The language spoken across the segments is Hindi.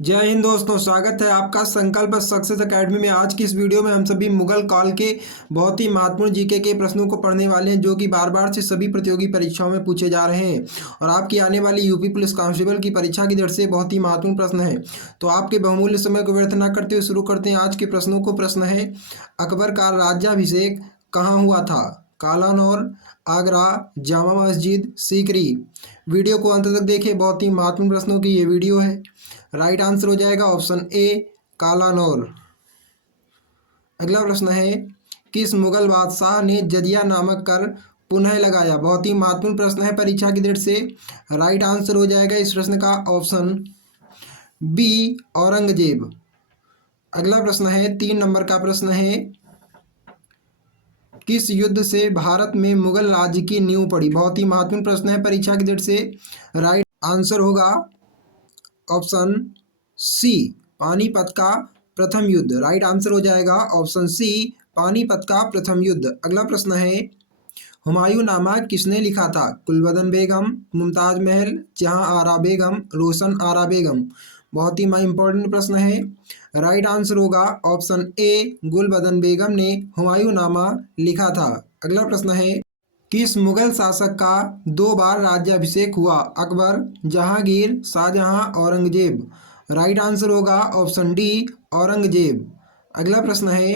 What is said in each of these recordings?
जय हिंद दोस्तों, स्वागत है आपका संकल्प सक्सेस एकेडमी में। आज की इस वीडियो में हम सभी मुगल काल के बहुत ही महत्वपूर्ण जीके के प्रश्नों को पढ़ने वाले हैं, जो कि बार बार से सभी प्रतियोगी परीक्षाओं में पूछे जा रहे हैं और आपकी आने वाली यूपी पुलिस कांस्टेबल की परीक्षा की दृष्टि से बहुत ही महत्वपूर्ण प्रश्न है। तो आपके बहुमूल्य समय को व्यर्थ न करते हुए शुरू करते हैं आज के प्रश्नों को। प्रश्न है, अकबर का राज्याभिषेक कहाँ हुआ था? कालानौर, आगरा, जामा मस्जिद, सीकरी। वीडियो को अंत तक देखिए, बहुत ही महत्वपूर्ण प्रश्नों की ये वीडियो है। राइट आंसर हो जाएगा ऑप्शन ए, कालानौर। अगला प्रश्न है, किस मुगल बादशाह ने जजिया नामक कर पुनः लगाया? बहुत ही महत्वपूर्ण प्रश्न है परीक्षा की दृष्टि से। राइट आंसर हो जाएगा इस प्रश्न का ऑप्शन बी, औरंगजेब। अगला प्रश्न है, 3 नंबर का प्रश्न है, किस युद्ध से भारत में मुगल राज्य की नींव पड़ी? बहुत ही महत्वपूर्ण प्रश्न है परीक्षा की दृष्टि से। राइट आंसर होगा ऑप्शन सी, पानीपत का प्रथम युद्ध। राइट आंसर हो जाएगा ऑप्शन सी, पानीपत का प्रथम युद्ध। अगला प्रश्न है, हुमायूंनामा किसने लिखा था? कुलवदन बेगम, मुमताज महल, जहां आरा बेगम, रोशन आरा बेगम। बहुत ही इंपॉर्टेंट प्रश्न है। राइट आंसर होगा ऑप्शन ए, गुलबदन बेगम ने हुमायूंनामा लिखा था। अगला प्रश्न है, किस मुगल शासक का 2 बार राज्याभिषेक हुआ? अकबर, जहांगीर, शाहजहां, औरंगजेब। राइट आंसर होगा ऑप्शन डी, औरंगजेब। अगला प्रश्न है,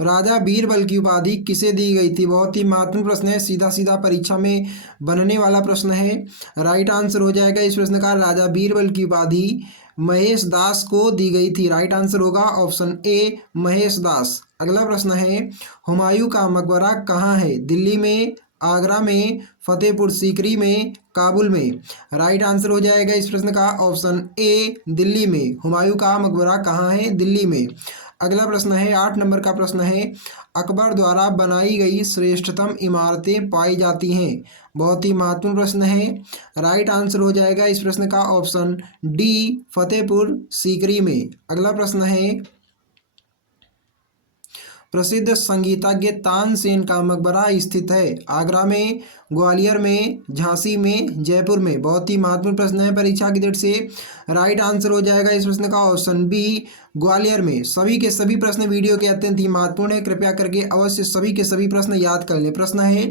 राजा बीरबल की उपाधि किसे दी गई थी? बहुत ही महत्वपूर्ण प्रश्न है, सीधा सीधा परीक्षा में बनने वाला प्रश्न है। राइट आंसर हो जाएगा इस प्रश्न का, राजा बीरबल की उपाधि महेश दास को दी गई थी। राइट आंसर होगा ऑप्शन ए, महेश दास। अगला प्रश्न है, हुमायूं का मकबरा कहाँ है? दिल्ली में, आगरा में, फतेहपुर सीकरी में, काबुल में। राइट आंसर हो जाएगा इस प्रश्न का ऑप्शन ए, दिल्ली में। हुमायूं का मकबरा कहाँ है? दिल्ली में। अगला प्रश्न है, 8 नंबर का प्रश्न है, अकबर द्वारा बनाई गई श्रेष्ठतम इमारतें पाई जाती हैं? बहुत ही महत्वपूर्ण प्रश्न है। राइट आंसर हो जाएगा इस प्रश्न का ऑप्शन डी, फतेहपुर सीकरी में। अगला प्रश्न है, प्रसिद्ध संगीतज्ञ तानसेन का मकबरा स्थित है? आगरा में, ग्वालियर में, झांसी में, जयपुर में। बहुत ही महत्वपूर्ण प्रश्न है परीक्षा की दृष्टि से। राइट आंसर हो जाएगा इस प्रश्न का ऑप्शन बी, ग्वालियर में। सभी के सभी प्रश्न वीडियो के अत्यंत ही महत्वपूर्ण है, कृपया करके अवश्य सभी के सभी प्रश्न याद कर लें। प्रश्न है,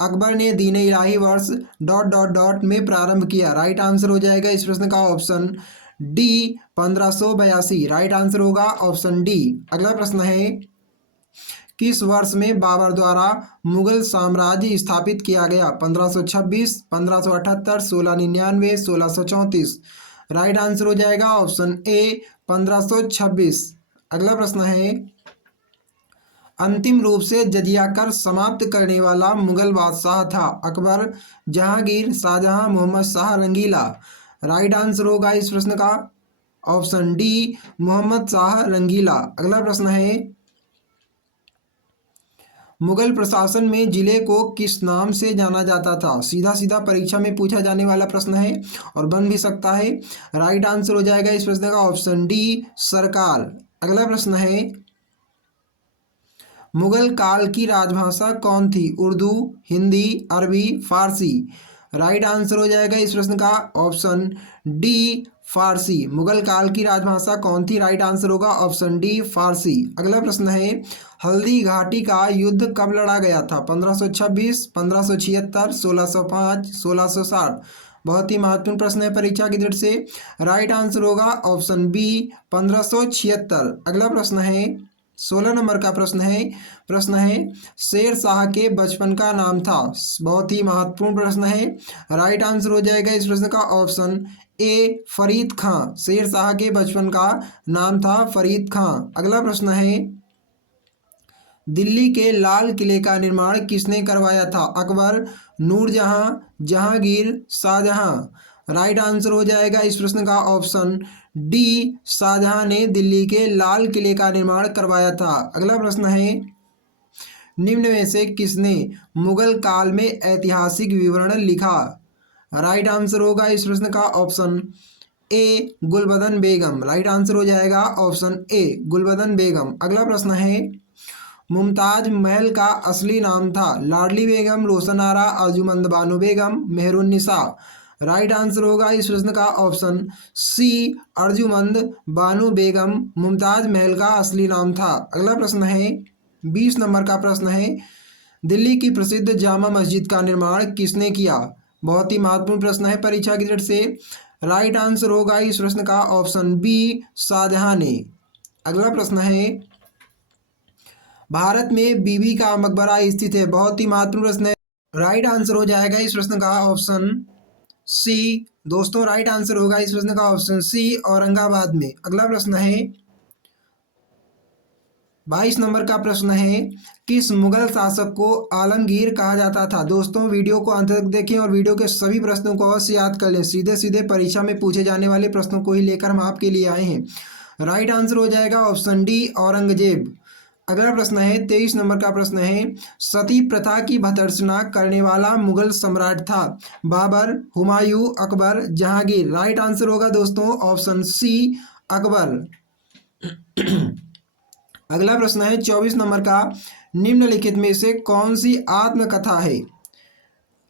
अकबर ने दीन इलाही वर्ष डॉट डॉट डॉट में प्रारंभ किया? राइट आंसर हो जाएगा इस प्रश्न का ऑप्शन डी, 1582। राइट आंसर होगा ऑप्शन डी। अगला प्रश्न है, किस वर्ष में बाबर द्वारा मुगल साम्राज्य स्थापित किया गया? 1526, 1578, 1699, 1634। राइट आंसर हो जाएगा ऑप्शन ए, 1526। अगला प्रश्न है, अंतिम रूप से जजिया कर समाप्त करने वाला मुगल बादशाह था? अकबर, जहांगीर, शाहजहां, मोहम्मद शाह रंगीला। राइट आंसर होगा इस प्रश्न का ऑप्शन डी, मोहम्मद शाह रंगीला। अगला प्रश्न है, मुगल प्रशासन में जिले को किस नाम से जाना जाता था? सीधा सीधा परीक्षा में पूछा जाने वाला प्रश्न है और बन भी सकता है। राइट आंसर हो जाएगा इस प्रश्न का ऑप्शन डी, सरकार। अगला प्रश्न है, मुगल काल की राजभाषा कौन थी? उर्दू, हिंदी, अरबी, फारसी। राइट आंसर हो जाएगा इस प्रश्न का ऑप्शन डी, फारसी। मुगल काल की राजभाषा कौन थी? राइट आंसर होगा ऑप्शन डी, फारसी। अगला प्रश्न है, हल्दी घाटी का युद्ध कब लड़ा गया था? 1526, 1576, 1605, 1660। बहुत ही महत्वपूर्ण प्रश्न है परीक्षा की दृष्टि से। राइट आंसर होगा ऑप्शन बी, 1576। अगला प्रश्न है, 16 नंबर का प्रश्न है, शेर शाह के बचपन का नाम था? बहुत ही महत्वपूर्ण प्रश्न है। राइट आंसर हो जाएगा इस प्रश्न का ऑप्शन ए, फरीद खां। शेर शाह के बचपन का नाम था फरीद खां। अगला प्रश्न है, दिल्ली के लाल किले का निर्माण किसने करवाया था? अकबर, नूरजहां, जहांगीर, शाहजहां। राइट आंसर हो जाएगा इस प्रश्न का ऑप्शन डी, शाहजहां ने दिल्ली के लाल किले का निर्माण करवाया था। अगला प्रश्न है, निम्न में से किसने मुगल काल में ऐतिहासिक विवरण लिखा? राइट आंसर होगा इस प्रश्न का option A, Gulbadan Begum. Right answer हो जाएगा ऑप्शन ए, गुलबदन बेगम। अगला प्रश्न है, मुमताज महल का असली नाम था? लाडली बेगम, रोशन आरा, अर्जुमंद बानो बेगम, मेहरुन्निसा। राइट आंसर होगा इस प्रश्न का ऑप्शन सी अर्जुमंद बानो बेगम मुमताज महल का असली नाम था। अगला प्रश्न है 20 नंबर का प्रश्न है, दिल्ली की प्रसिद्ध जामा मस्जिद का निर्माण किसने किया? बहुत ही महत्वपूर्ण प्रश्न है परीक्षा की दृष्टि से। राइट आंसर होगा इस प्रश्न का ऑप्शन बी शाहजहां ने। अगला प्रश्न है, भारत में बीबी का मकबरा स्थित है। बहुत ही महत्वपूर्ण प्रश्न है। राइट आंसर हो जाएगा इस प्रश्न का ऑप्शन सी। दोस्तों राइट आंसर होगा इस प्रश्न का ऑप्शन सी औरंगाबाद में। अगला प्रश्न है 22 नंबर का प्रश्न है, किस मुगल शासक को आलमगीर कहा जाता था? दोस्तों वीडियो को अंत तक देखें और वीडियो के सभी प्रश्नों को अवश्य याद कर लें। सीधे सीधे परीक्षा में पूछे जाने वाले प्रश्नों को ही लेकर हम आपके लिए आए हैं। राइट आंसर हो जाएगा ऑप्शन डी औरंगजेब। अगला प्रश्न है 23 नंबर का प्रश्न है, सती प्रथा की भर्त्सना करने वाला मुगल सम्राट था? बाबर, हुमायूं, अकबर, जहांगीर। राइट आंसर होगा दोस्तों ऑप्शन सी अकबर। अगला प्रश्न है 24 नंबर का, निम्नलिखित में से कौन सी आत्मकथा है?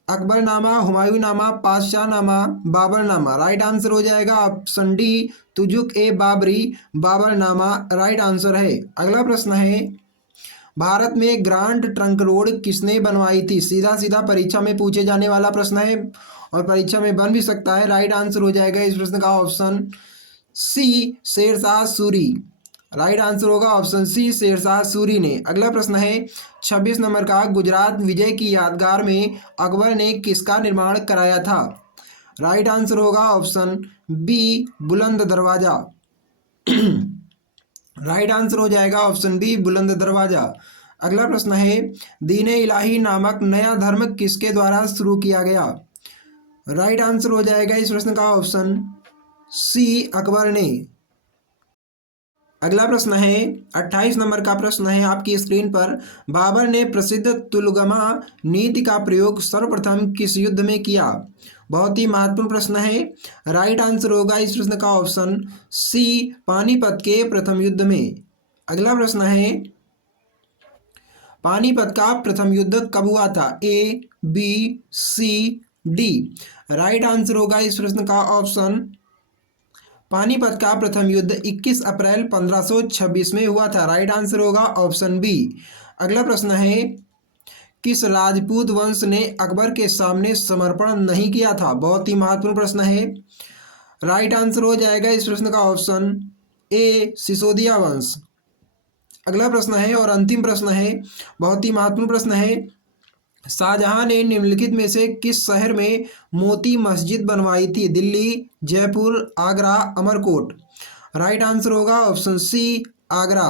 अकबरनामा, हुमायूंनामा, पातशाहनामा, बाबरनामा। राइट आंसर हो जाएगा ऑप्शन डी तुजुक ए बाबरी बाबरनामा राइट आंसर है। अगला प्रश्न है, भारत में ग्रांड ट्रंक रोड किसने बनवाई थी? सीधा सीधा परीक्षा में पूछे जाने वाला प्रश्न है और परीक्षा में बन भी सकता है। राइट आंसर हो जाएगा इस प्रश्न का option C Sher Shah Suri. Right answer होगा ऑप्शन सी शेरशाह सूरी ने। अगला प्रश्न है 26 नंबर का, गुजरात विजय की यादगार में अकबर ने किसका निर्माण कराया था? राइट आंसर होगा ऑप्शन बी बुलंद दरवाजा। राइट आंसर हो जाएगा ऑप्शन बी बुलंद दरवाजा। अगला प्रश्न है, दीन-ए इलाही नामक नया धर्म किसके द्वारा शुरू किया गया? राइट आंसर हो जाएगा इस प्रश्न का ऑप्शन सी अकबर ने। अगला प्रश्न है 28 नंबर का प्रश्न है आपकी स्क्रीन पर, बाबर ने प्रसिद्ध तुलगमा नीति का प्रयोग सर्वप्रथम किस युद्ध में किया? बहुत ही महत्वपूर्ण प्रश्न है। राइट आंसर होगा इस प्रश्न का ऑप्शन सी पानीपत के प्रथम युद्ध में। अगला प्रश्न है, पानीपत का प्रथम युद्ध कब हुआ था? ए, बी, सी, डी। राइट आंसर होगा इस प्रश्न का ऑप्शन, पानीपत का प्रथम युद्ध 21 अप्रैल 1526 में हुआ था। राइट आंसर होगा ऑप्शन बी। अगला प्रश्न है, किस राजपूत वंश ने अकबर के सामने समर्पण नहीं किया था? बहुत ही महत्वपूर्ण प्रश्न है। राइट आंसर हो जाएगा इस प्रश्न का ऑप्शन ए सिसोदिया वंश। अगला प्रश्न है और अंतिम प्रश्न है, बहुत ही महत्वपूर्ण प्रश्न है, शाहजहां ने निम्नलिखित में से किस शहर में मोती मस्जिद बनवाई थी? दिल्ली, जयपुर, आगरा, अमरकोट। राइट आंसर होगा ऑप्शन सी आगरा।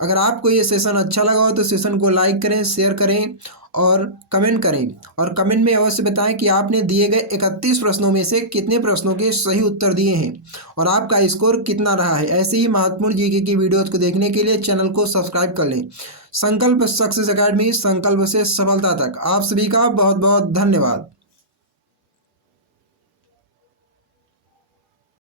अगर आपको ये सेशन अच्छा लगा हो तो सेशन को लाइक करें, शेयर करें और कमेंट करें और कमेंट में अवश्य बताएं कि आपने दिए गए 31 प्रश्नों में से कितने प्रश्नों के सही उत्तर दिए हैं और आपका स्कोर कितना रहा है। ऐसे ही महत्वपूर्ण जीके की वीडियोज़ को देखने के लिए चैनल को सब्सक्राइब कर लें। संकल्प सक्सेस एकेडमी, संकल्प से सफलता तक। आप सभी का बहुत बहुत धन्यवाद।